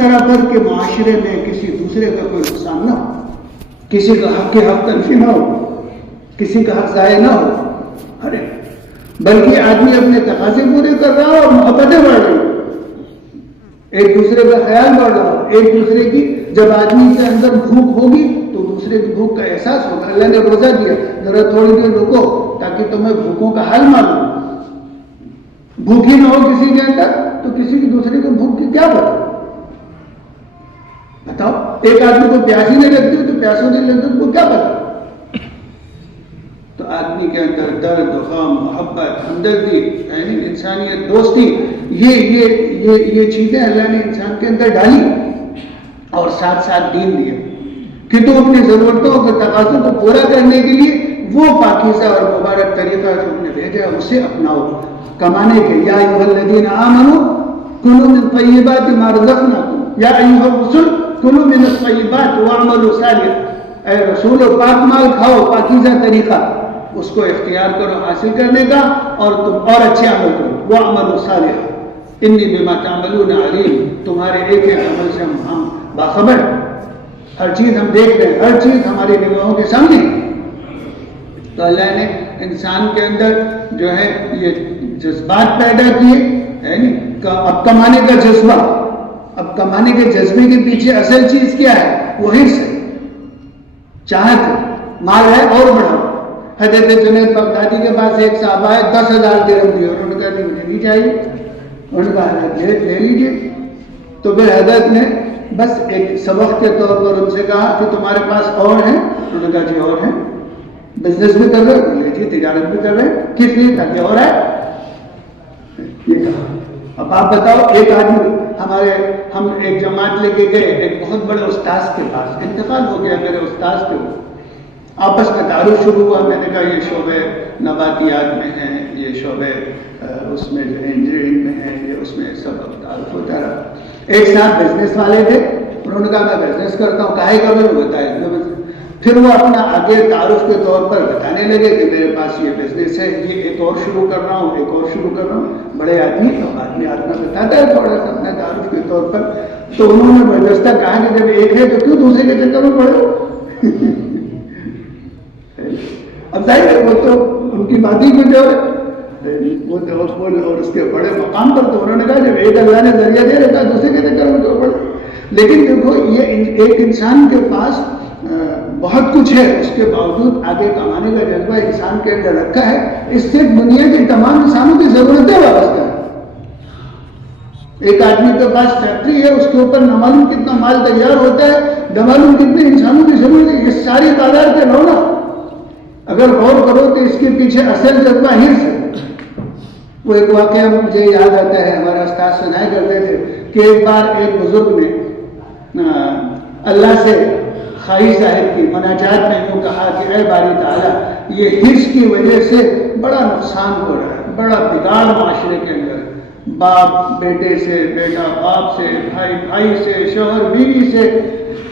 طرح پر کہ معاشرے میں کسی دوسرے کا کوئی نقصان نہ ہو، کسی کا حق تلفی نہ ہو، کسی کا حق ضائع نہ ہو، ارے بلکہ آدمی اپنے تقاضے پورے کر رہا ہو اور محبتیں بڑھ رہی ہو، ایک دوسرے کا خیال بڑھ رہا ہو، ایک دوسرے کی جب آدمی کے اندر بھوک ہوگی تو دوسرے کی بھوک کا احساس ہوگا. اللہ نے روزہ دیا، ذرا تھوڑی دیر رکو تاکہ تمہیں بھوکوں کا حل معلوم. بھوک ہی نہ ہو کسی کے اندر تو کسی کی دوسرے کو بھوک کی کیا بتاؤ. ایک آدمی کو پیاسی نہیں لگتی تو پیاسوں نہیں لگتی اس کو کیا پتا. تو آدمی کے اندر درد، غم، محبت، ہمدردی، یعنی انسانیت، دوستی، یہ چیزیں اللہ نے انسان کے اندر ڈالی اور ساتھ ساتھ دین دیا کہ تو اپنی ضرورتوں کے تقاضوں کو پورا کرنے کے لیے وہ پاکیزہ اور مبارک طریقہ جو ہم نے بھیجا ہے اسے اپناؤ کمانے کے. یا ایھا الذین آمنوا کلوا من طیبات ما رزقناکم یا ایھا الرسل کلوا من الطیبات واعملوا صالحا. اے رسول پاک مال کھاؤ، پاکیزہ طریقہ اس کو اختیار کرو حاصل کرنے کا اور تم اور اچھے عمل کرو. واعملوا صالحا انی بما تعملون علیم. تمہارے ایک ایک عمل سے ہم باخبر، ہر چیز ہم دیکھ رہے ہیں، ہر چیز ہماری نگاہوں کے سامنے. تو اللہ نے انسان کے اندر جو ہے یہ جذبات پیدا کیے، یعنی اب کمانے کا جذبہ. اب کمانے کے جذبے کے پیچھے اصل چیز کیا ہے؟ وہ حرص ہے، چاہت، مال ہے اور بڑھاؤ. حضرت جنید بغدادی کے پاس ایک صاحب آئے، 10,000 درہم دیے. انہوں نے کہا نہیں مجھے نہیں چاہیے. انہوں نے کہا حضرت لے لیجیے. تو پھر حضرت نے بس ایک سبق کے طور پر ان سے کہا کہ تمہارے پاس اور ہیں؟ انہوں نے کہا جی اور ہیں. بزنس بھی کر رہے ہیں جی، تجارت بھی کر رہے ہیں. کس لیے؟ تاکہ اور ہے. یہ کہا. اب آپ بتاؤ، ایک آدمی ہم ایک جماعت لے کے گئے ایک بہت بڑے استاذ کے پاس. انتقال ہو گیا میرے استاذ کے. آپس میں تعارف شروع ہوا. میں نے کہا یہ شعبے نباتیات میں ہیں، یہ شعبے اس میں جو انجینئرنگ میں ہیں، یہ اس میں سب تعارف ہوتا رہا. ایک ساتھ بزنس والے تھے. انہوں نے کہا میں بزنس کرتا ہوں. کہے کا میں بتایا. پھر وہ اپنا آگے تعارف کے طور پر بتانے لگے کہ میرے پاس یہ بزنس ہے، یہ ایک اور شروع کر رہا ہوں، ایک اور شروع کر رہا ہوں. بڑے آدمی تو آدمی بتاتا ہے تھوڑا سا اپنے تعارف کے طور پر. تو انہوں نے بردستہ کہا کہ جب ایک ہے تو کیوں دوسرے کے چکر میں پڑے. اب ظاہر ہے وہ تو ان کی بات ہی کچھ اور اور اس کے بڑے مقام پر. تو انہوں نے کہا جب ایک اللہ نے ذریعہ دے رکھا دوسرے کے چکر میں کیوں پڑے. لیکن دیکھو یہ ایک انسان کے پاس بہت کچھ ہے، اس کے باوجود آگے کمانے کا جذبہ انسان کے اندر رکھا ہے. اس سے دنیا کی تمام انسانوں کی ضرورتیں وابستہ ہیں. ایک آدمی کے پاس فیکٹری ہے، اس کے اوپر نہ معلوم کتنا مال تیار ہوتا ہے، نہ معلوم کتنے انسانوں کی ضرورت ہے. یہ ساری تعداد کے لو نا اگر غور کرو تو اس کے پیچھے اصل جذبہ حرص ہے. وہ ایک واقعہ مجھے یاد آتا ہے، ہمارے استاد سنایا کرتے تھے کہ ایک بار ایک بزرگ نے اللہ سے خواہش ظاہر کی، مناجات میں یوں کہا کہ اے باری تعالیٰ یہ حرص کی وجہ سے بڑا نقصان ہو رہا ہے، بڑا بگاڑ معاشرے کے اندر. باپ بیٹے سے، بیٹا باپ سے، بھائی بھائی سے، شوہر بیوی سے،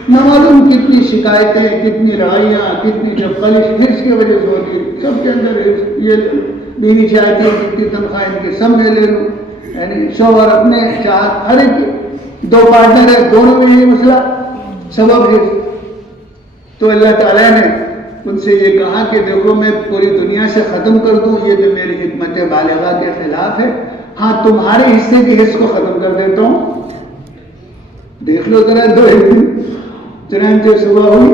نہ معلوم کتنی شکایتیں، کتنی لڑائیاں، کتنی جب خلش حرص کی وجہ سے ہوتی. سب کے اندر یہ بیوی چاہتی ہے کتنی تنخواہ ان کے سب میں لے لوں، یعنی شوہر اپنے چاہت، ہر ایک دو پارٹنر ہے دونوں میں یہ مسئلہ، سبب حرص. تو اللہ تعالیٰ نے ان سے یہ کہا کہ دیکھو میں پوری دنیا سے ختم کر دوں، یہ تو میری حکمت بالغہ کے خلاف ہے. ہاں تمہارے حصے کی حص کو ختم کر دیتا ہوں. دیکھ لو ذرا دو ایک دن. چنانچہ صبح ہوئی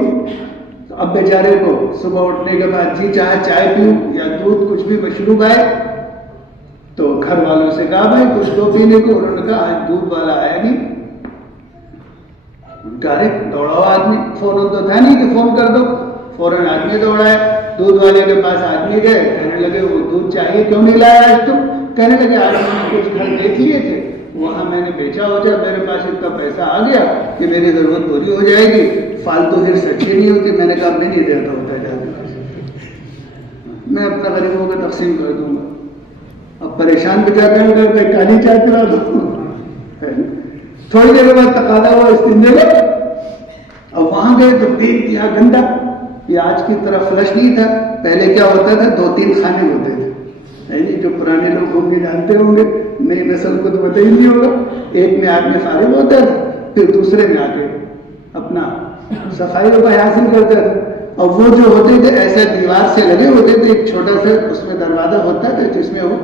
تو اب بیچارے کو صبح اٹھنے کے بعد جی چاہے چائے پیوں یا دودھ کچھ بھی مشروب آئے تو گھر والوں سے کہا بھائی کچھ تو پینے کو. انہوں نے کہا آج دودھ والا آیا نہیں. ارے دوڑاؤ آدمی، فون تو تھا نہیں کہ فون کر دو. فوراً آدمی دوڑا ہے، دودھ والے کے پاس آدمی گئے، کہنے لگے وہ دودھ چاہیے کیوں نہیں لایا آج تم؟ کہنے لگے آج میں نے کچھ گھر دیکھ لیے تھے، وہاں میں نے بیچا ہو جائے، میرے پاس اتنا پیسہ آ گیا کہ میری ضرورت پوری ہو جائے گی. فالتو حرص اچھی نہیں ہوتی. میں نے کہا میں نہیں دیتا ہوتا جاتا، میں اپنا غریبوں کو تقسیم کر دوں گا. اب پریشان بچا کر کالی چائے پلا دوں. تھوڑی دیر کے بعد تقاضا ہوا استنجے کا. اب وہاں گئے تو دیکھ دیا گندا. یہ آج کی طرح فلش نہیں تھا، پہلے کیا ہوتا تھا 2-3 خانے ہوتے تھے. جو پرانے لوگ ہوں گے جانتے ہوں گے، نئی نسل کو تو پتہ ہی نہیں ہوگا. ایک میں آدمی فارغ ہوتا تھا، پھر دوسرے میں آ کے اپنا صفائی وفائی حاصل کرتا تھا. اور وہ جو ہوتے تھے ایسے دیوار سے لگے ہوتے تھے, ایک چھوٹا سا اس میں دروازہ ہوتا تھا جس میں وہ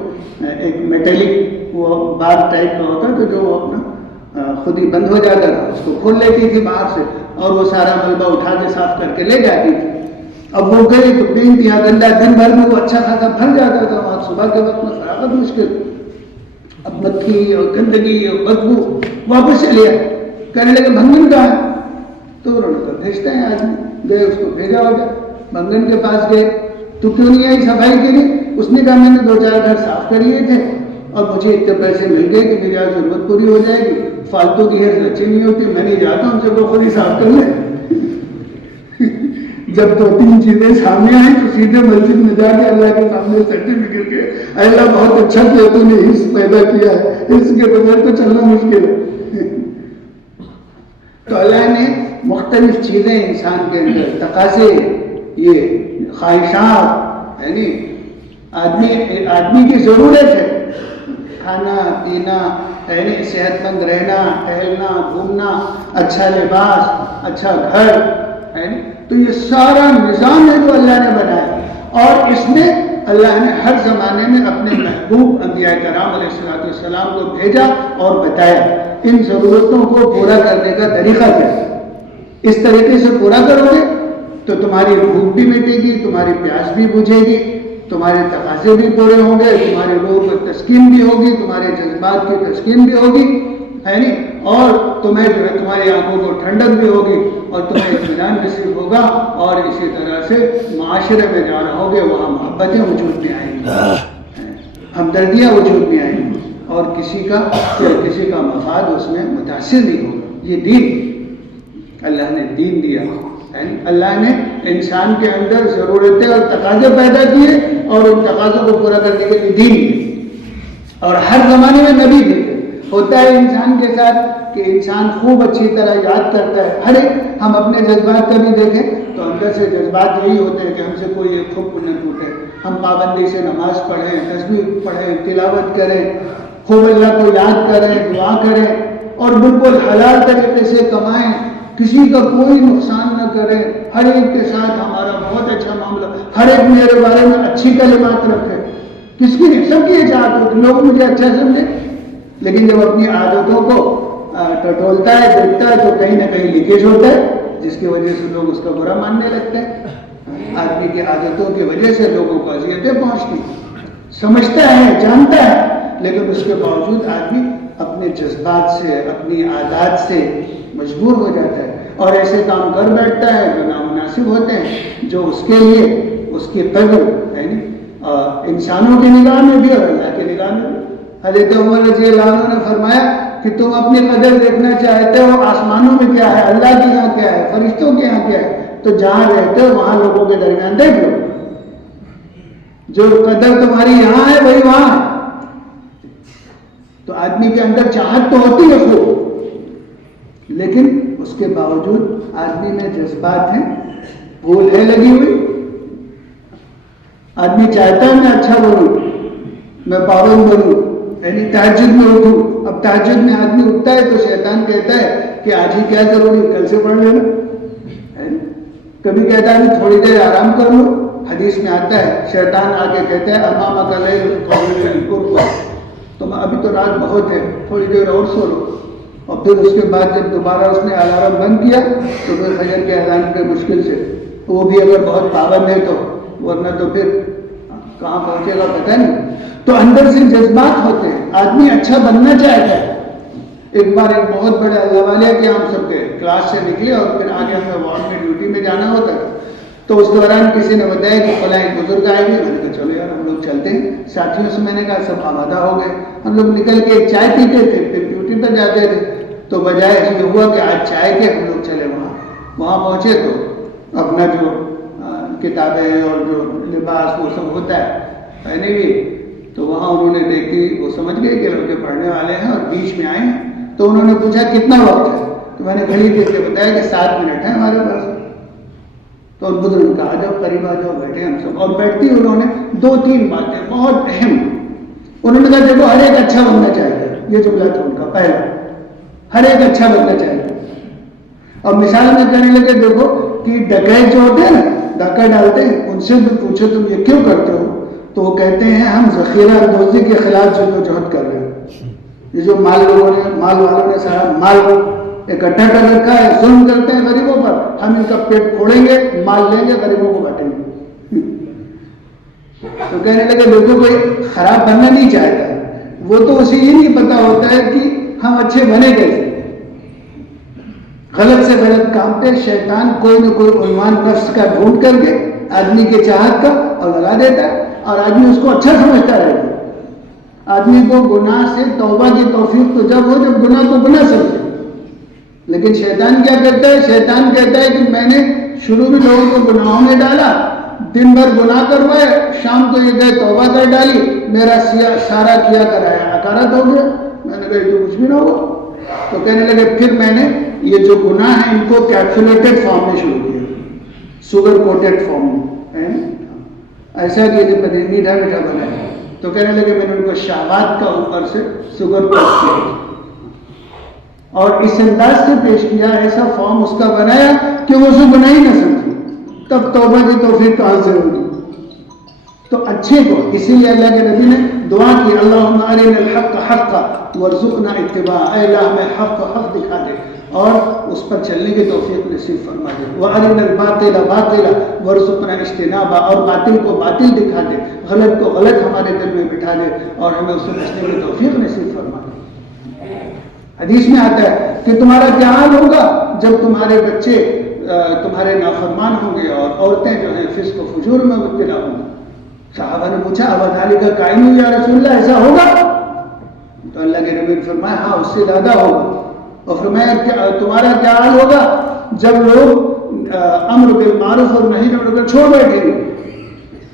ایک میٹلک وہ بار ٹائپ کا ہوتا تھا جو وہ اپنا خود ہی بند ہو جاتا تھا, اس کو کھول لیتی تھی باہر سے اور وہ سارا ملبہ اٹھا کے صاف کر کے لے جاتی تھی. اب وہ گئی تو پینٹ یا گندا دن بھر میں وہ اچھا خاصا بھر جاتا تھا, وہاں صبح کے وقت میں فراغت مشکل. اب مکھی اور گندگی اور بدبو واپس چلے آئے, کہنے لگے بھنگن کہاں ہے؟ تو انہوں نے کہا بھیجتے ہیں آدمی, گئے اس کو بھیجا ہو جائے. بھنگن کے پاس گئے تو کیوں نہیں آئی صفائی کے لیے؟ اس نے کہا میں نے 2-4 گھر صاف کریے تھے اور مجھے اتنے پیسے مل گئے کہ میری ضرورت پوری ہو جائے گی, فالتو کی ہے رچی نہیں ہوتی, میں نہیں جاتا ہوں جب وہ خود ہی صاف کر لیں. جب 2-3 چیزیں سامنے آئیں تو سیدھے مسجد میں جا کے اللہ کے سامنے سرٹیفکیٹ کے اللہ بہت اچھا کیا تو نے حص پیدا کیا ہے, اس کے بغیر تو چلنا مشکل ہے. تو اللہ نے مختلف چیزیں انسان کے اندر تقاضے, یہ خواہشات, یعنی آدمی کی ضرورت ہے کھانا پینا, یعنی صحت مند رہنا, ٹہلنا, گھومنا, اچھا لباس, اچھا گھر, تو یہ سارا نظام ہے جو اللہ نے بنایا. اور اس میں اللہ نے ہر زمانے میں اپنے محبوب انبیاء کرام علیہ السلام کو بھیجا اور بتایا ان ضرورتوں کو پورا کرنے کا طریقہ کیا ہے. اس طریقے سے پورا کرو گے تو تمہاری بھوک بھی مٹے گی, تمہاری پیاس بھی بجھے گی, تمہارے تقاضے بھی پورے ہوں گے, تمہارے روح کی تسکین بھی ہوگی, تمہارے جذبات کی تسکین بھی ہوگی, ہے نہیں, اور تمہیں جو ہے تمہاری آنکھوں کو ٹھنڈک بھی ہوگی اور تمہیں اطمینان نصیب ہوگا. اور اسی طرح سے معاشرے میں جا رہو گے وہاں محبتیں وجود میں آئیں گی, ہمدردیاں وجود میں آئیں گی, اور کسی کا مفاد اس میں متاثر نہیں ہوگا. یہ دین اللہ نے دین دیا. اللہ نے انسان کے اندر ضرورتیں اور تقاضے پیدا کیے اور ان تقاضوں کو پورا کرنے کے لیے دین دیے. اور ہر زمانے میں نبی بھی ہوتا ہے انسان کے ساتھ کہ انسان خوب اچھی طرح یاد کرتا ہے. ہر ایک ہم اپنے جذبات کا بھی دیکھیں تو اندر سے جذبات یہی ہوتے ہیں کہ ہم سے کوئی ایک خوب نہ ٹوٹے, ہم پابندی سے نماز پڑھیں, تسبیح پڑھیں, تلاوت کریں, خوب اللہ کو یاد کریں, دعا کریں, اور بالکل حلال طریقے سے کمائیں, کسی کا کوئی نقصان نہ کریں, ہر ایک کے ساتھ ہمارا بہت اچھا معاملہ, ہر ایک میرے بارے میں اچھی کلمات رکھے. کس کی نہیں, سب کی چاہت ہوتی, لوگ مجھے اچھا سمجھے. لیکن جب اپنی عادتوں کو ٹٹولتا ہے, دیکھتا ہے, تو کہیں نہ کہیں لیکیج ہوتا ہے جس کی وجہ سے لوگ اس کا برا ماننے لگتے ہیں. آدمی کی عادتوں کی وجہ سے لوگوں کو اذیتیں پہنچتی, سمجھتا ہے, جانتا ہے, لیکن اس کے باوجود آدمی اپنے جذبات سے, اپنی عادات سے مجبور ہو جاتا ہے اور ایسے کام کر بیٹھتا ہے جو نامناسب ہوتے ہیں, جو اس کے لیے اس کی قدر یعنی انسانوں کی نگاہ میں بھی اور اللہ کی نگاہ میں بھی. حضرت عمر رضی اللہ عنہ نے فرمایا کہ تم اپنی قدر دیکھنا چاہتے ہو, آسمانوں میں کیا ہے, اللہ کے یہاں کیا ہے, فرشتوں کے یہاں کیا ہے, تو جہاں رہتے ہو وہاں لوگوں کے درمیان دیکھ لو. جو قدر تمہاری یہاں ہے وہی وہاں ہے. تو آدمی کے اندر چاہت تو ہوتی ہے خوب, لیکن اس کے باوجود آدمی میں جذبات ہیں, بھول ہے لگی ہوئی. آدمی چاہتا ہے میں اچھا بنوں, میں پابند بنوں, یعنی تہجد میں اٹھوں. اب تہجد میں آدمی اٹھتا ہے تو شیطان کہتا ہے کہ آج ہی کیا ضروری, کل سے پڑھ لینا. کبھی کہتا ہے تھوڑی دیر آرام کر لو. حدیث میں آتا ہے شیطان آ کے کہتا ہے امامک اللیل, تو ابھی تو رات بہت ہے, تھوڑی دیر اور سو لو. اور پھر اس کے بعد جب دوبارہ اس نے الارم بند کیا تو پھر فجر کے اذان کے مشکل سے, وہ بھی اگر بہت پابند ہے تو, ورنہ تو پھر کہاں پہنچے گا پتہ نہیں. تو اندر سے جذبات ہوتے ہیں, آدمی اچھا بننا چاہتا ہے. ایک بار ایک بہت بڑے اللہ والے کے ہم سب کے کلاس سے نکلے اور پھر آگے ہمیں وارڈ میں ڈیوٹی میں جانا ہوتا تھا. تو اس دوران کسی نے بتایا کہ فلاں بزرگ آئے گے. میں نے کہا چلو یار ہم لوگ چلتے ہیں. ساتھیوں سے میں نے کہا سب آمادہ ہو گئے, ہم لوگ نکل کے ایک چائے پیتے تھے, پھر ڈیوٹی پہ جاتے تھے. تو بجائے یہ ہوا کہ آج چائے کے ہم لوگ چلے وہاں پہنچے تو اپنا جو کتابیں اور جو لباس وہ سب ہوتا ہے نہیں, تو وہاں انہوں نے دیکھی, وہ سمجھ گئے کہ لڑکے پڑھنے والے ہیں اور بیچ میں آئے ہیں. تو انہوں نے پوچھا کتنا وقت ہے, تو میں نے گھڑی دیکھ کے بتایا کہ 7 منٹ ہے ہمارے پاس. تو ان بزرگ نے کہا جاؤ قریب آ جاؤ, بیٹھے ہم سب. اور بیٹھتی انہوں نے 2-3 باتیں بہت اہم. انہوں نے کہا دیکھو ہر ایک اچھا بننا چاہیے, یہ جملہ تھا ان کا پہلا, ہر ایک اچھا بننا چاہیے. اور مثال میں کہنے لگے دیکھو کہ ڈکیت جو ہوتے ہیں نا، ڈاکہ ڈالتے ہیں، ان سے بھی پوچھو تم یہ کیوں کرتے ہو، تو وہ کہتے ہیں ہم ذخیرہ اندوزی کے خلاف جدوجہد کر رہے ہیں. یہ جو مال والوں نے سارا مال اکٹھا کر رکھا ہے، ظلم کرتے ہیں غریبوں پر، ہم ان کا پیٹ پھوڑیں گے، مال لیں گے، غریبوں کو بانٹیں گے. تو کہنے لگے دیکھو کوئی خراب بننا نہیں چاہتا ہے، وہ تو اسے یہ نہیں پتا ہوتا ہے کہ ہم اچھے بنے کیسے. غلط سے غلط کام پہ شیطان کوئی نہ کوئی عنوان نفس کا ڈھونڈ کر کے آدمی کے چاہت کا اور لگا دیتا ہے، اور آدمی اس کو اچھا سمجھتا رہتا ہے. آدمی کو گناہ سے توبہ کی توفیق تو جب ہو جب گناہ کو گناہ سمجھے. لیکن شیطان کیا کرتا ہے؟ شیطان کہتا ہے کہ میں نے شروع میں لوگوں کو گناہوں میں ڈالا، دن بھر گناہ کروائے، شام کو یہ گئے توبہ کر ڈالی، میرا سارا کیا کرایا اکارت ہو گیا. میں نے کہا تو کچھ بھی نہ ہوا. تو کہنے لگے پھر میں نے یہ جو گناہ ہیں ان کو کیپسولیٹڈ فارم میں شروع کیا، شوگر کوٹڈ فارم میں، ایسا کہ میٹھا میٹھا بنایا. تو کہنے لگے میں نے ان کو شہوات کا اوپر سے شوگر کوٹ کیا اور اس انداز سے پیش کیا، ایسا فارم اس کا بنایا کہ وہ اسے بنا ہی نہ سمجھے. تب توبہ کی توفیق کہاں سے ہوگی؟ تو اچھے کو اسی لیے اللہ کے نبی نے دعا کی، اللہم ارنا الحق حقا وارزقنا اتباعہ، اے اللہ ہمیں حق کو حق دکھا دے اور اس پر چلنے کی توفیق نصیب فرما دے. وارنا الباطل باطلا وارزقنا اجتنابہ، اور باطل کو باطل دکھا دے، غلط کو غلط ہمارے دل میں بٹھا دے اور ہمیں اس سے بچنے کی توفیق نصیب فرما دے. حدیث میں آتا ہے کہ تمہارا کیا حال ہوگا جب تمہارے بچے تمہارے نافرمان ہوں گے اور عورتیں جو ہیں فسق و فجور میں مبتلا ہوں گی. صحابہ نے پوچھا ابدالی کا قائم یا رسول اللہ، ایسا ہوگا؟ تو اللہ کے نبی نے فرمایا ہاں اس سے زیادہ ہوگا. اور فرمایا تمہارا کیا حال ہوگا جب لوگ امر بالمعروف اور نہی عن المنکر چھوڑ بیٹھیں گے.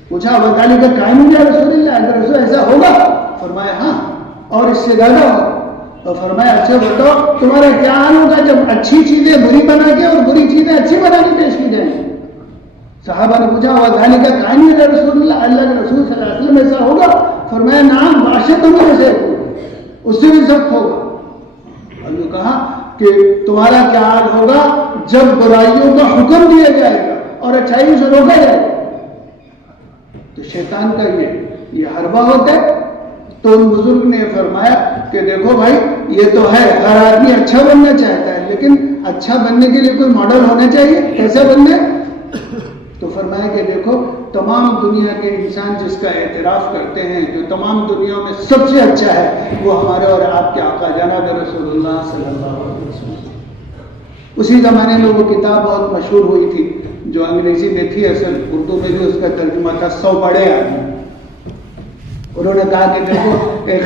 پوچھا ابدالی کا قائم یا رسول اللہ، اگر رسول ایسا ہوگا؟ فرمایا ہاں اور اس سے زیادہ ہوگا. اور فرمایا اچھا بتاؤ تمہارا کیا حال ہوگا جب اچھی چیزیں بری بنا کے اور بری چیزیں اچھی بنا کے پیش کی جائیں گی. صحابہ نے پوچھا وذالک قائم یا رسول اللہ، اللہ کے رسول صلی اللہ علیہ وسلم ایسا ہوگا؟ فرمایا نعم باشد تمہیں سے اس سے بھی سخت ہوگا. اور یہ کہا کہ تمہارا کیا حال ہوگا جب برائیوں کا حکم دیا جائے گا اور اچھائیوں سے روکا جائے گا. تو شیطان کا یہ حربہ ہوتا ہے. تو ان بزرگ نے فرمایا کہ دیکھو بھائی یہ تو ہے ہر آدمی اچھا بننا چاہتا ہے، لیکن اچھا بننے کے لیے کوئی ماڈل ہونا چاہیے کیسا بننا ہے. تو فرمایا کہ دیکھو تمام دنیا کے انسان جس کا اعتراف کرتے ہیں جو تمام دنیا میں سب سے اچھا ہے وہ ہمارے اور آپ کے آقا جناب رسول اللہ صلی اللہ علیہ وسلم. اسی زمانے میں وہ کتاب بہت مشہور ہوئی تھی جو انگریزی میں تھی، اصل اردو میں بھی اس کا ترجمہ تھا 100 بڑے آدمی. انہوں نے کہا کہ دیکھو ایک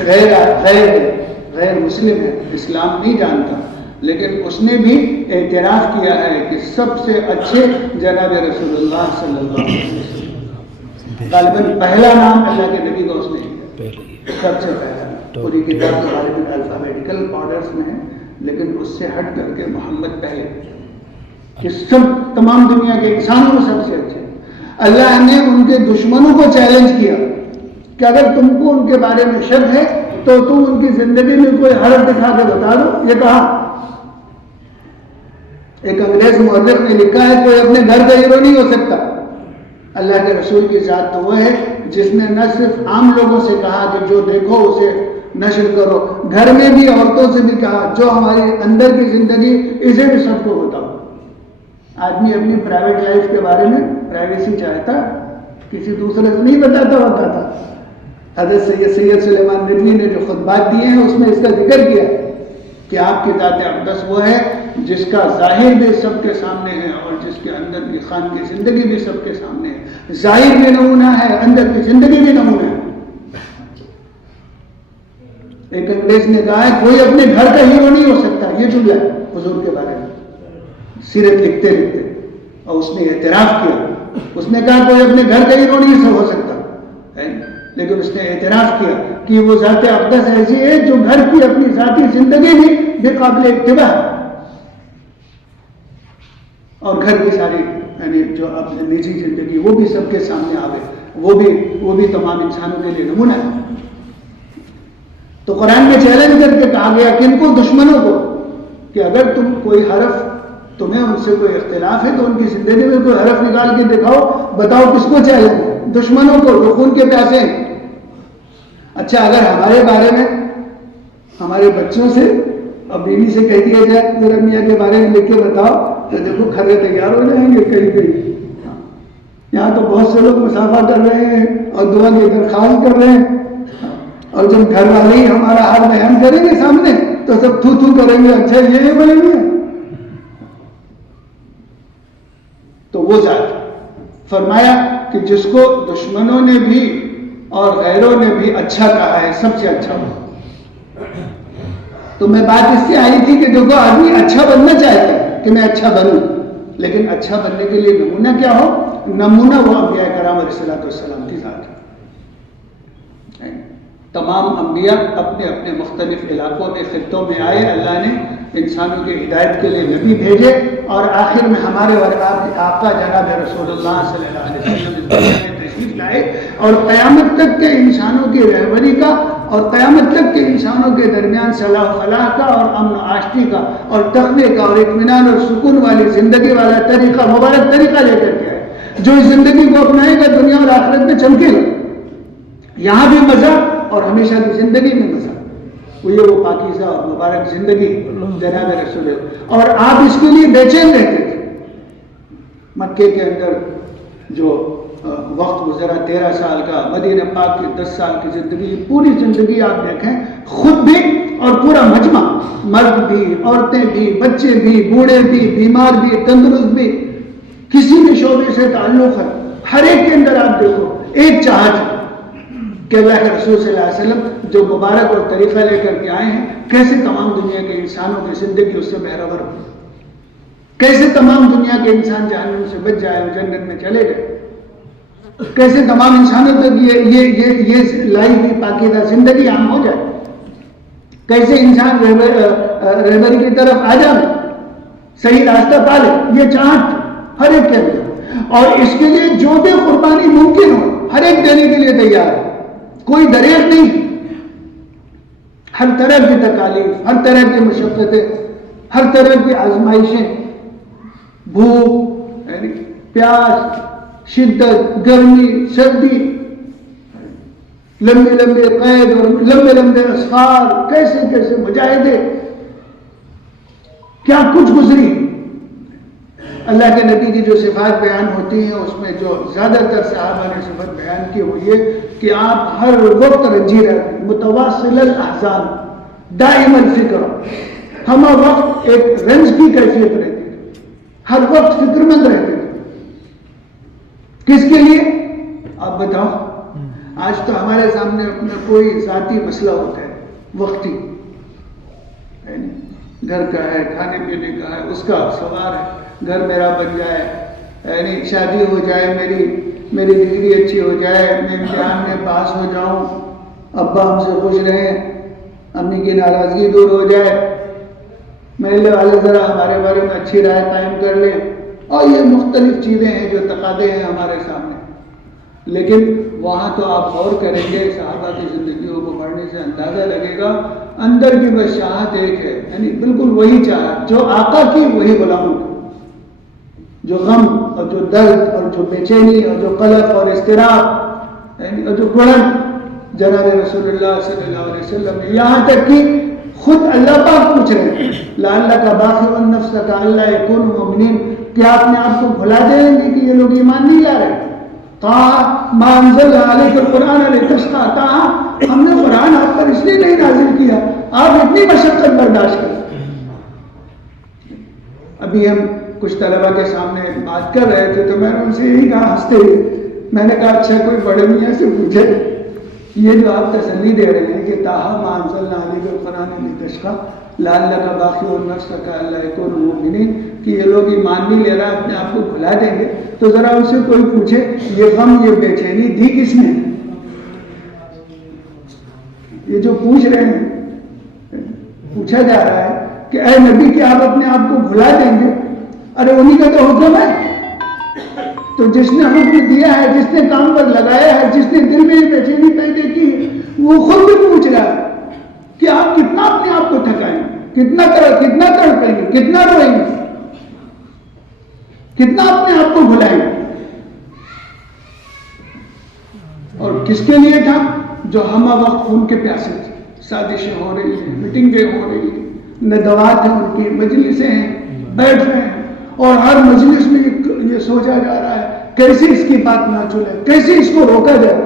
غیر مسلم ہے، اسلام نہیں جانتا، لیکن اس نے بھی اعتراف کیا ہے کہ سب سے اچھے جناب رسول اللہ صلی اللہ علیہ وسلم. غالباً پہلا نام اللہ کے نبی کو اس نے سب سے پہلا. پوری کتاب کے بارے میں الفابیٹیکل آرڈرز میں ہے، لیکن اس سے ہٹ کر کے محمد پہلے کہ سب تمام دنیا کے انسانوں میں سب سے اچھے. اللہ نے ان کے دشمنوں کو چیلنج کیا کہ اگر تم کو ان کے بارے میں شک ہے تو تم ان کی زندگی میں کوئی حرف دکھا کے بتا دو. یہ کہا ایک انگریز مورخ نے لکھا ہے کوئی اپنے گھر کا ہیرو نہیں ہو سکتا. اللہ کے رسول کی ذات تو وہ ہے جس نے نہ صرف عام لوگوں سے کہا کہ جو دیکھو اسے نشر کرو، گھر میں بھی عورتوں سے بھی کہا جو ہماری اندر کی زندگی اسے بھی سب کو بتاؤ. آدمی اپنی پرائیویٹ لائف کے بارے میں پرائیویسی چاہتا، کسی دوسرے سے نہیں بتاتا ہوتا تھا. حضرت سید سلیمان ندوی نے جو خطبات دیے ہیں اس میں اس کا ذکر کیا کہ آپ کی ذات اقدس وہ ہے جس کا ظاہر بھی سب کے سامنے ہے اور جس کے اندر کی خان کی زندگی بھی سب کے سامنے ہے. ظاہر بھی نمونہ ہے، اندر کی زندگی بھی نمونہ ہے. ایک انگریز نے کہا ہے کوئی اپنے گھر کا ہیرو نہیں ہو سکتا. یہ جملہ ہے حضور کے بارے میں سیرت لکھتے لکھتے، اور اس نے اعتراف کیا. اس نے کہا کوئی اپنے گھر کا ہیرو نہیں ہو سکتا، لیکن اس نے اعتراف کیا کہ وہ ذات اقدس ایسی ہے جو گھر کی اپنی ذاتی زندگی بھی بے قابل اتباع ہے اور گھر کی ساری یعنی جو اپنی نجی زندگی وہ بھی سب کے سامنے آوے، وہ بھی تمام انسانوں کے لیے نمونہ ہے. تو قرآن میں چیلنج کر کے کہا گیا کہ ان کو دشمنوں کو کہ اگر تم کوئی حرف تمہیں ان سے کوئی اختلاف ہے تو ان کی زندگی میں کوئی حرف نکال کے دکھاؤ, بتاؤ کس کو چاہیے, دشمنوں کو جو خون کے پیاسے ہیں. اچھا اگر ہمارے بارے میں ہمارے بچوں سے اور بیوی سے کہہ دیا جائے میرا میاں کے بارے میں لکھ کے بتاؤ, تو دیکھو کھرے تیار ہو جائیں گے کہیں کہیں. یہاں تو بہت سے لوگ مسافہ کر رہے ہیں اور دعا کی درخواست کر رہے ہیں, اور جب گھر والے ہی ہمارا حال بیان کریں گے سامنے تو سب تھو تھو کریں گے, اچھا یہ بولیں گے. تو وہ ذات فرمایا کہ جس کو دشمنوں نے بھی اور غیروں نے بھی اچھا کہا ہے, سب سے اچھا ہو. تو میں بات اس سے آئی تھی کہ دیکھو آدمی اچھا بننا چاہتا ہے کہ میں اچھا بنوں, لیکن اچھا بننے کے لیے نمونہ کیا ہو؟ نمونہ وہ انبیاء کرام علیہ الصلوۃ والسلام کی ذات ہے. تمام انبیاء اپنے اپنے مختلف علاقوں میں خطوں میں آئے, اللہ نے انسانوں کی ہدایت کے لیے نبی بھیجے, اور آخر میں ہمارے اور آپ کے آقا جناب رسول اللہ صلی اللہ علیہ وسلم اس دنیا میں تشریف لائے, اور قیامت تک کے انسانوں کی رہبری کا اور قیامت تک کے انسانوں کے درمیان صلاح و فلاح کا اور امن و آشتی کا اور تقوی کا اور اطمینان اور سکون والی زندگی والا طریقہ, مبارک طریقہ لے کر کے آئے, جو اس زندگی کو اپنائے گا دنیا اور آخرت میں چمکے گا, یہاں بھی مزہ اور ہمیشہ کی زندگی میں مزہ. وہ پاکیزہ اور مبارک زندگی جناب رسول اللہ. اور آپ اس کے لیے بے چین رہتے تھے. مکے کے اندر جو وقت گزرا 13 سال کا, مدینہ پاک کی 10 سال کی زندگی, پوری زندگی آپ دیکھیں خود بھی اور پورا مجمع, مرد بھی, عورتیں بھی, بچے بھی, بوڑھے بھی, بیمار بھی, تندرست بھی, کسی بھی شعبے سے تعلق ہے, ہر ایک کے اندر آپ دیکھو ایک چاہت ہے کہ اللہ کے رسول صلی اللہ علیہ وسلم جو مبارک اور طریقہ لے کر کے آئے ہیں, کیسے تمام دنیا کے انسانوں کی زندگی اس سے بہرور ہو, کیسے تمام دنیا کے انسان جہنم سے بچ جائے اور جنت میں چلے گئے, کیسے تمام انسانوں تک یہ لائی ہوئی پاکیزہ زندگی عام ہو جائے, کیسے انسان رہبری کی طرف آ جائے, صحیح راستہ پالے. یہ چاہت ہر ایک کے اندر, اور اس کے لیے جو بھی قربانی ممکن ہو ہر ایک دینے کے لیے تیار ہے, کوئی دریغ نہیں. ہر طرح کی تکالیف, ہر طرح کی مشقتیں, ہر طرح کی آزمائشیں, بھوک یعنی پیاس, شدت, گرمی, سردی, لمبے لمبے قید اور لمبے لمبے اسفار, کیسے کیسے مجاہدے, کیا کچھ گزری. اللہ کے نبی کی جو صفات بیان ہوتی ہیں اس میں جو زیادہ تر صحابہ نے صفت بیان کی وہ یہ کہ آپ ہر وقت رنجی رہتے, متواصل الاحزان, دائم الفکر, ہم وقت ایک رنج کی کیفیت رہتی تھی, ہر وقت فکر مند رہتے تھے. کس کے لیے آپ بتاؤ؟ آج تو ہمارے سامنے اپنا کوئی ذاتی مسئلہ ہوتا ہے وقتی, گھر کا ہے, کھانے پینے کا ہے, اس کا سوال ہے, گھر میرا بن جائے, یعنی شادی ہو جائے, میری ڈگری اچھی ہو جائے, میں امتحان میں پاس ہو جاؤں, ابا ہم سے خوش رہیں, امی کی ناراضگی دور ہو جائے, محلے والے ذرا ہمارے بارے میں اچھی رائے قائم کر لیں, اور یہ مختلف چیزیں ہیں جو تقاضے ہیں ہمارے سامنے. لیکن وہاں تو آپ غور کریں گے, صحابہ کی زندگیوں کو پڑھنے سے اندازہ لگے گا اندر کی بس چاہت ایک ہے, یعنی بالکل وہی چاہت جو آقا کی وہی غلاموں کی, جو غم اور جو درد اور جو بے چینی اور جو قلق اور اضطراب یعنی اور جو گڑن جناب رسول اللہ صلی اللہ علیہ وسلم, یہاں تک کہ خود اللہ پاک پوچھ رہے ہیں لعلک باخع نفسک الا یکونوا مؤمنین, کیا آپ نے آپ کو بھلا دیں گے کہ یہ لوگ ایمان نہیں لا رہے. ما انزلنا علیک القرآن لتشقى, ہم نے قرآن آپ پر اس لیے نہیں نازل کیا آپ اتنی مشقت برداشت کریں. ابھی ہم کچھ طلبہ کے سامنے بات کر رہے تھے تو میں نے ان سے یہی کہا ہنستے ہوئے, میں نے کہا اچھا کوئی بڑے میاں سے پوچھے یہ جو آپ تسلی دے رہے ہیں کہ ما انزلنا علیک القرآن لتشقى لعلک باخع نفسک الا یکونوا مؤمنین, کہ یہ لوگ ایمان نہیں لے رہا, اپنے آپ کو بھلا دیں گے. تو ذرا ان سے کوئی پوچھے یہ غم یہ بے چینی دی کس نے؟ یہ جو پوچھ رہے ہیں, پوچھا جا رہا ہے کہ اے نبی کہ آپ اپنے آپ کو بھلا دیں گے, ارے انہی کا تو حکم ہے. تو جس نے حکم دیا ہے, جس نے کام پر لگایا ہے, جس نے دل میں بے چینی پیدا کی, وہ خود بھی پوچھ رہا ہے کہ آپ کتنا اپنے آپ کو تھکائیں گے, کتنا تڑپیں گے, کتنا روئیں گے. کتنا اپنے آپ کو بھلائیں گے. اور کس کے لیے تھا؟ جو ہم وقت خون کے پیاسے تھے. سازشیں ہو رہی ہیں, میٹنگیں ہو رہی ہیں, ندوات ہیں, ان کی مجلسیں ہیں, بیٹھ رہے ہیں, اور ہر مجلس میں یہ سوچا جا رہا ہے کیسے اس کی بات نہ چلے, کیسے اس کو روکا جائے,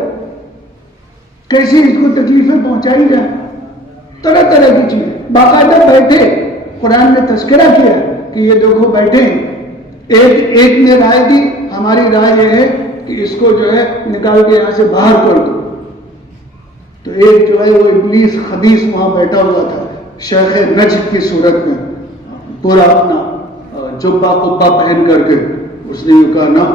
کیسے اس کو تکلیفیں پہنچائی جائے, طرح طرح کی چیزیں. باقاعدہ بیٹھے, قرآن نے تذکرہ کیا کہ یہ دیکھو بیٹھے ہیں. ایک نے رائے دی, ہماری رائے یہ ہے کہ اس کو جو ہے نکال کے یہاں سے باہر کر دو. تو ایک جو ہے وہ ابلیس خبیث وہاں بیٹھا ہوا تھا شیخ نجد کی صورت میں, پورا اپنا جبہ قبہ پہن کر کے. اس نے یہ کہا نا,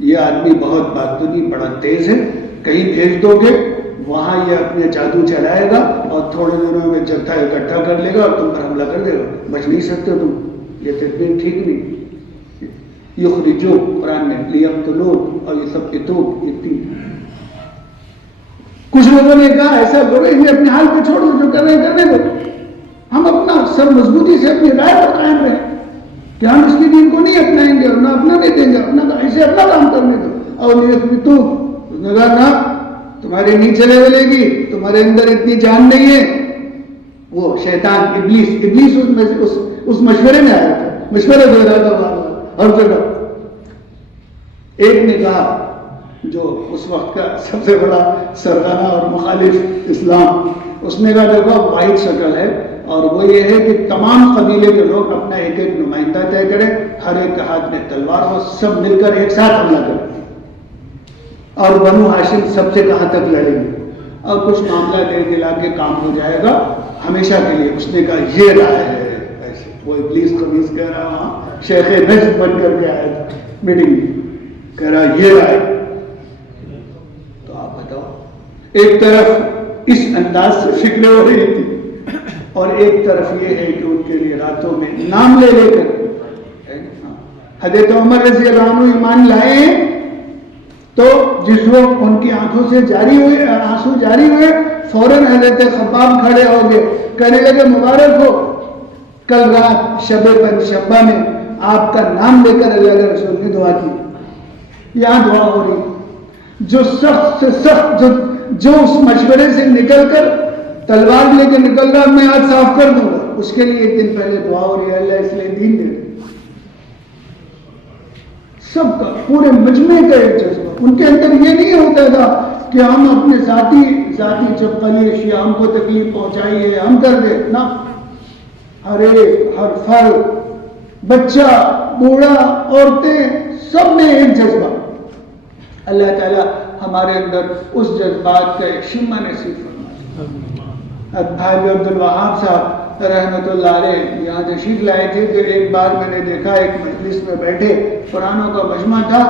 یہ آدمی بہت بہادری, بڑا تیز ہے, کہیں بھیج دو گے وہاں یہ اپنے جادو چلائے گا اور تھوڑے دنوں میں جتھا اکٹھا کر لے گا اور تم پر حملہ کر دے گا. بچ نہیں سکتے تم, یہ تدبیر ٹھیک نہیں. یخرجو قرآن نے لیقتلوک اور یثبتوک, یہ تین. کچھ لوگوں نے کہا ایسا کرو, انہیں اپنے حال پہ چھوڑ دو, جو کر رہے ہیں کرنے دو, ہم اپنا سر مضبوطی سے اپنی رائے پر قائم رہیں کہ ہم اس کی دین کو نہیں اپنائیں گے اور نہ اپنا نہیں دیں گے, اپنا ایسے اپنا کام کرنے دو. اور اس نے کہا نا تمہاری نہیں چلے ملے گی, تمہارے اندر اتنی جان نہیں ہے. وہ شیطان ابلیس اس مشورے میں آیا تھا, مشورہ دے رہا تھا ہر جگہ. ایک نے کہا جو اس وقت کا سب سے بڑا سرگنا اور مخالف اسلام, اس نے کہا دیکھو واحد شکل ہے اور وہ یہ ہے کہ تمام قبیلے کے لوگ اپنا ایک ایک نمائندہ طے کریں, ہر ایک کے ہاتھ میں تلوار ہو, سب مل کر ایک ساتھ حملہ کریں اور بنو ہاشم سب سے کہاں تک لڑیں گے اور کچھ معاملہ دے دلا کے کام ہو جائے گا ہمیشہ کے لیے. اس نے کہا یہ رائے ہے. ایسے وہ ابلیس خبیث کہہ رہا, وہاں شیخ نجد بن کر کے آیا تھا میٹنگ میں, کہہ رہا یہ رائے. تو آپ بتاؤ, ایک طرف اس انداز سے فکر ہو رہی تھی اور ایک طرف یہ ہے کہ ان کے لیے راتوں میں نام لے لے کر. حضرت عمر رضی اللہ عنہ ایمان لائے تو جس وقت ان کی آنکھوں سے جاری ہوئے, آنسو جاری ہوئے, فوراً حضرت خباب کھڑے ہو گئے, کہنے لگے مبارک ہو, کل رات شب پنجشنبہ میں آپ کا نام لے کر اللہ کے رسول نے دعا کی. یہاں دعا ہو رہی. جو سخت سے سخت جو اس مشورے سے نکل کر تلوار لے کے نکل رہا میں آج صاف کر دوں گا, اس کے لیے ایک دن پہلے دعا ہو رہی ہے اللہ اس لیے دین دے. سب کا پورے مجمع کا ایک جذبہ. ان کے اندر یہ نہیں ہوتا تھا کہ ہم اپنے ذاتی چپکلی اشیاء ہم کو تکلیف پہنچائی ہے ہم کر دیں نہ. ہر ایک, ہر فرد, بچہ, بوڑھا, عورتیں, سب میں ایک جذبہ. اللہ تعالیٰ ہمارے اندر اس جذبات کا ایک شمع نصیب فرمائے. بھائی عبد الوہاب صاحب رحمۃ اللہ علیہ یہاں تشریف لائے تھے کہ ایک بار میں نے دیکھا ایک مجلس میں بیٹھے, قرآنوں کا مجمع تھا,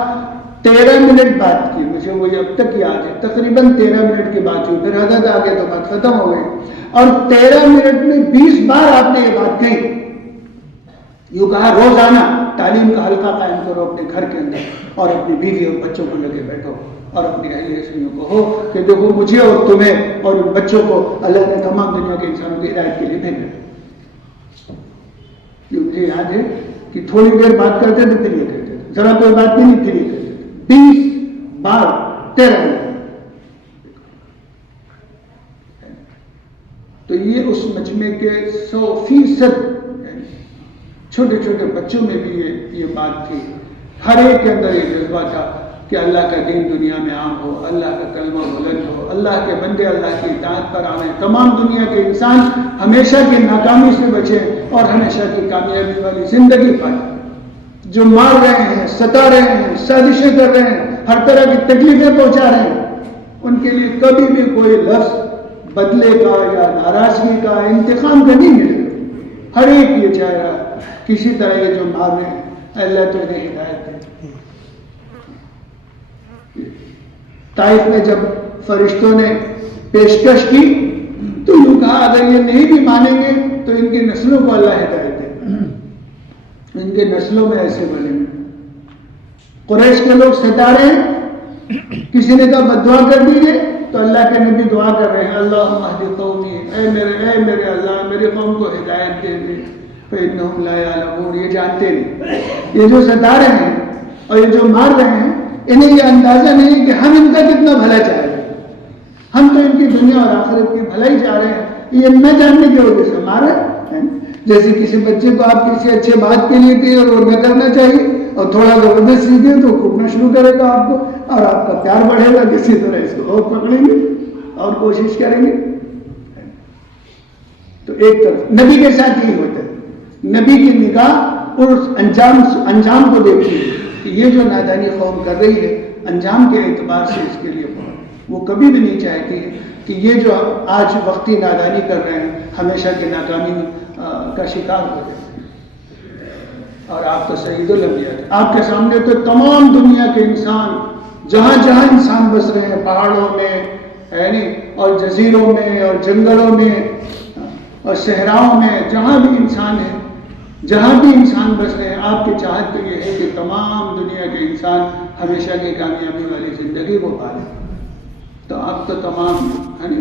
13 منٹ بات کی. مجھے وہ اب تک یاد ہے, تقریباً 13 منٹ کی بات ہوئی. پھر حضرت آگے تو بات ختم ہو گئی اور 13 منٹ میں 20 بار آپ نے یہ بات کہی. یوں کہا روزانہ تعلیم کا حلقہ قائم کرو اپنے گھر کے اندر اور اپنی بیوی اور بچوں کو لگے بیٹھو اور اپنی اہل اسمیوں کو ہو کہ دیکھو مجھے اور تمہیں اور ان بچوں کو اللہ نے تمام دنیا کے انسانوں کی ہدایت کے لیے بھیجا. یہ مجھے یاد ہے کہ تھوڑی دیر بات کرتے تھے پھر یہ کہتے تھے, ذرا کوئی بات نہیں پھر یہ کہتے تھے. 20 بار 13 منٹ. تو یہ اس مجمع کے 100% چھوٹے چھوٹے بچوں میں بھی یہ بات تھی. ہر ایک کے اندر یہ جذبہ تھا کہ اللہ کا دین دنیا میں عام ہو, اللہ کا کلمہ بلند ہو, اللہ کے بندے اللہ کی اطاعت پر آئیں, تمام دنیا کے انسان ہمیشہ کی ناکامی سے بچیں اور ہمیشہ کی کامیابی والی زندگی پائیں. جو مار رہے ہیں, ستا رہے ہیں, سازشیں کر رہے ہیں, ہر طرح کی تکلیفیں پہنچا رہے ہیں, ان کے لیے کبھی بھی کوئی لفظ بدلے کا یا ناراضگی کا, انتقام کا نہیں ملے. ہر ایک یہ چاہے گا کسی طرح یہ جو مار رہے ہیں اللہ تجھے ہدایت دے. طائف میں جب فرشتوں نے پیشکش کی تو یوں کہا اگر یہ نہیں بھی مانیں گے تو ان کی نسلوں کو اللہ ہدایت دے, ان کے نسلوں میں ایسے بنے گے. قریش کے لوگ ستا رہے ہیں, کسی نے کہا بد دعا کر دیجیے تو اللہ کے نبی دعا کر رہے ہیں اللہم اہد قومی, اے میرے اللہ میری قوم کو ہدایت دے دے. فإنهم لا يعلمون، یہ جانتے نہیں، یہ جو ستا رہے ہیں اور یہ جو مار رہے ہیں انہیں یہ اندازہ نہیں کہ ہم ان کا کتنا بھلا چاہ رہے ہیں، ہم تو ان کی دنیا اور آخرت کی بھلائی چاہ رہے ہیں، یہ نہ جاننے کی وجہ سے مار رہے ہیں۔ جیسے کسی بچے کو آپ کسی اچھے بات کے لیے کہیں اور نہ کرنا چاہیے اور تھوڑا زبردست سیکھے تو کوٹنا شروع کرے گا آپ کو، اور آپ کا پیار بڑھے گا، کسی طرح اس کو اور پکڑیں گے اور کوشش کریں گے۔ تو ایک طرف نبی کے ساتھ یہی ہوتا ہے، نبی کی نگاہ اس انجام کو دیکھتی ہے کہ یہ جو نادانی قوم کر رہی ہے انجام کے اعتبار سے اس کے لیے وہ کبھی بھی نہیں چاہتی ہے کہ یہ جو آج وقتی نادانی کر رہے ہیں ہمیشہ کی ناکامی کا شکار ہو جائے۔ اور آپ تو سید الانبیاء، آپ کے سامنے تو تمام دنیا کے انسان، جہاں جہاں انسان بس رہے ہیں، پہاڑوں میں اور جزیروں میں اور جنگلوں میں اور صحراؤں میں، جہاں بھی انسان ہے، جہاں بھی انسان بس رہے ہیں، آپ کی چاہت تو یہ ہے کہ تمام دنیا کے انسان ہمیشہ کی کامیابی والی زندگی کو پالیں۔ تو آپ تو تمام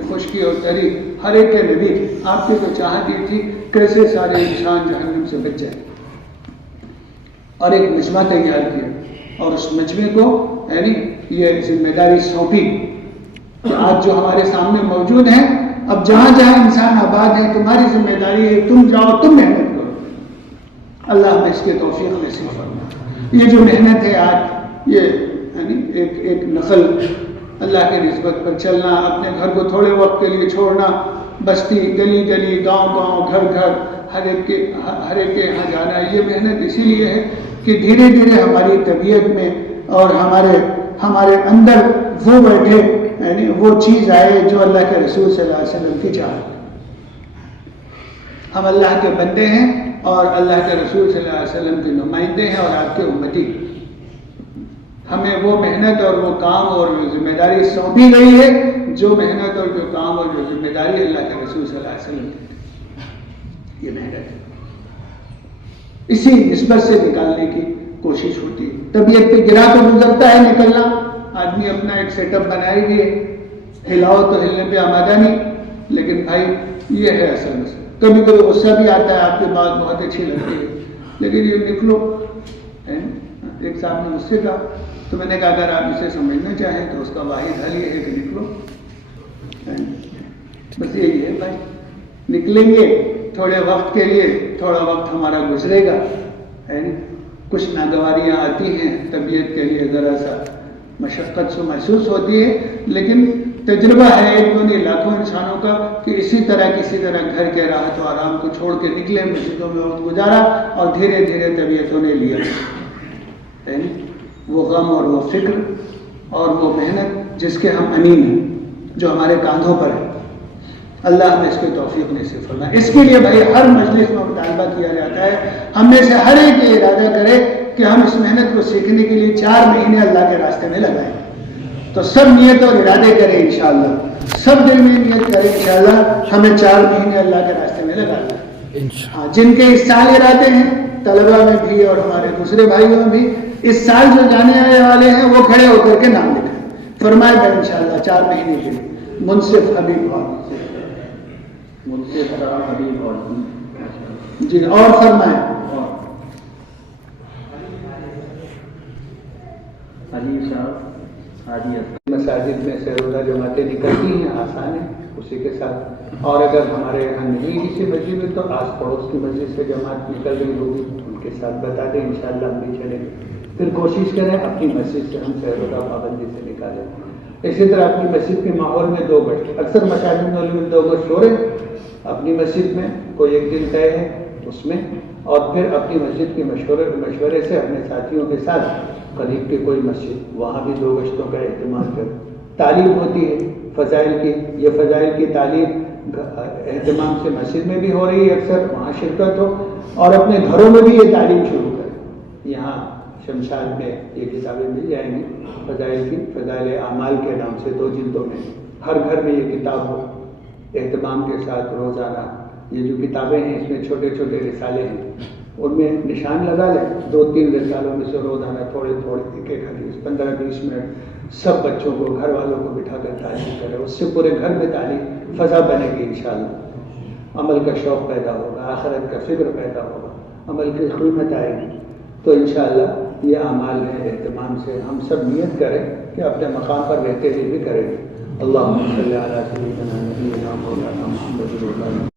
خشکی اور تری ہر ایک کے نبی، آپ کی تو چاہت یہ تھی کیسے سارے انسان جہنم سے بچ جائیں، اور ایک مجمع تیار کیا اور اس مجمع کو یہ ذمہ داری سونپی کہ آج جو ہمارے سامنے موجود ہیں، اب جہاں جہاں انسان آباد ہے تمہاری ذمہ داری ہے، تم جاؤ، تم محنت کرو۔ اللہ میں اس کے توفیق نصیب فرمائے۔ یہ جو محنت ہے آج، یہ ایک نسل اللہ کی نسبت پر چلنا، اپنے گھر کو تھوڑے وقت کے لیے چھوڑنا، بستی گلی گلی گاؤں گاؤں گھر گھر ہر ایک کے یہاں جانا، یہ محنت اسی لیے ہے کہ دھیرے دھیرے ہماری طبیعت میں اور ہمارے اندر وہ بیٹھے وہ چیز آئے جو اللہ کے رسول صلی اللہ علیہ وسلم کی چاہت۔ ہم اللہ کے بندے ہیں اور اللہ کے رسول صلی اللہ علیہ وسلم کے نمائندے ہیں اور آپ کے امتی، ہمیں وہ محنت اور وہ کام اور ذمہ داری سونپی گئی ہے جو محنت اور جو کام اور جو ذمہ داری اللہ کے رسول صلی اللہ علیہ وسلم کی، یہ محنت ہے، اسی نسبت سے نکالنے کی کوشش ہوتی ہے۔ طبیعت پہ گرا تو گزرتا ہے نکلنا، آدمی اپنا ایک سیٹ اپ بنائے گی، ہلاؤ تو ہلنے پہ آمادہ نہیں، لیکن بھائی یہ ہے اصل مسئلہ۔ کبھی کبھی غصہ بھی آتا ہے، آپ کی بات بہت اچھی لگتی ہے لیکن یہ نکلو، ایک صاحب نے مجھ سے کہا تو میں نے کہا اگر آپ اسے سمجھنا چاہیں تو اس کا واحد حل یہ ہے کہ نکلو، بس یہی ہے بھائی، نکلیں گے تھوڑے وقت کے لیے، تھوڑا وقت ہمارا گزرے گا، کچھ ناگواریاں آتی ہیں، طبیعت کے لیے ذرا سا مشقت سے محسوس ہوتی ہے، لیکن تجربہ ہے ایک دو نہیں لاکھوں انسانوں کا کہ اسی طرح کسی طرح گھر کے راحت و آرام کو چھوڑ کے نکلے، مسجدوں میں وقت گزارا اور دھیرے دھیرے طبیعتوں نے لیا وہ غم اور وہ فکر اور وہ محنت جس کے ہم امین ہیں، جو ہمارے کاندھوں پر ہے۔ اللہ ہمیں اس کی توفیق نصیب فرمائے۔ اس کے لیے بھائی ہر مجلس میں مطالبہ کیا جاتا ہے، ہم میں سے ہر ایک یہ ارادہ کرے کہ ہم اس محنت کو سیکھنے کے لیے 4 مہینے اللہ کے راستے میں لگائیں۔ تو سب نیت اور ارادے کریں انشاءاللہ، سب دل میں نیت کریں انشاءاللہ ہمیں 4 مہینے اللہ کے راستے میں لگانا ہے۔ ہاں، جن کے اس سال ارادے ہیں طلبہ میں بھی اور ہمارے دوسرے بھائیوں میں بھی، اس سال جو جانے آنے والے ہیں وہ کھڑے ہو کر کے نام لکھیں، فرمائے گا انشاءاللہ 4 مہینے کے لیے۔ منصف حبیب اور جی اور فرمائیں مساجد میں سے روزہ جماعتیں نکلتی ہیں، آسان ہے اسی کے ساتھ، اور اگر ہمارے یہاں نہیں کسی مسجد میں تو آس پڑوس کی مسجد سے جماعت نکل رہی ہوگی ان کے ساتھ بتا دیں، انشاءاللہ ہم بھی چلیں گے۔ پھر کوشش کریں اپنی مسجد سے ہم سے روزہ پابندی سے نکالیں۔ اسی طرح اپنی مسجد کے ماحول میں 2 گشت، اکثر مساجد میں 2 گشت ہو رہے، اپنی مسجد میں کوئی ایک دن طے ہے اس میں، اور پھر اپنی مسجد کے مشورے سے اپنے ساتھیوں کے ساتھ قریب کی کوئی مسجد وہاں بھی 2 گشتوں کا اہتمام کریں۔ تعلیم ہوتی ہے فضائل کی، یہ فضائل کی تعلیم اہتمام سے مسجد میں بھی ہو رہی ہے، اکثر وہاں شرکت ہو، اور اپنے گھروں میں بھی یہ تعلیم شروع کریں۔ یہاں شمشاد میں یہ کتابیں مل جائیں گی فضائل کی، فضائل اعمال کے نام سے 2 جلدوں میں، ہر گھر میں یہ کتاب ہو، اہتمام کے ساتھ روزانہ یہ جو کتابیں ہیں اس میں چھوٹے چھوٹے رسالے ہیں، ان میں نشان لگا لیں، 2-3 رسالوں میں سے روزانہ تھوڑے ایک حدیث 15-20 منٹ سب بچوں کو، گھر والوں کو بٹھا کر تعلیم کرے، اس سے پورے گھر میں تعلیم فضا بنے گی انشاءاللہ، عمل کا شوق پیدا ہوگا، آخرت کا فکر پیدا ہوگا۔ عمل کی قیمت آئے گی. تو انشاءاللہ یہ اعمال میں اہتمام سے ہم سب نیت کریں کہ اپنے مقام پر رہتے ہوئے بھی کریں گے. اللہم صلی علی سیدنا نبینا مولانا محمد.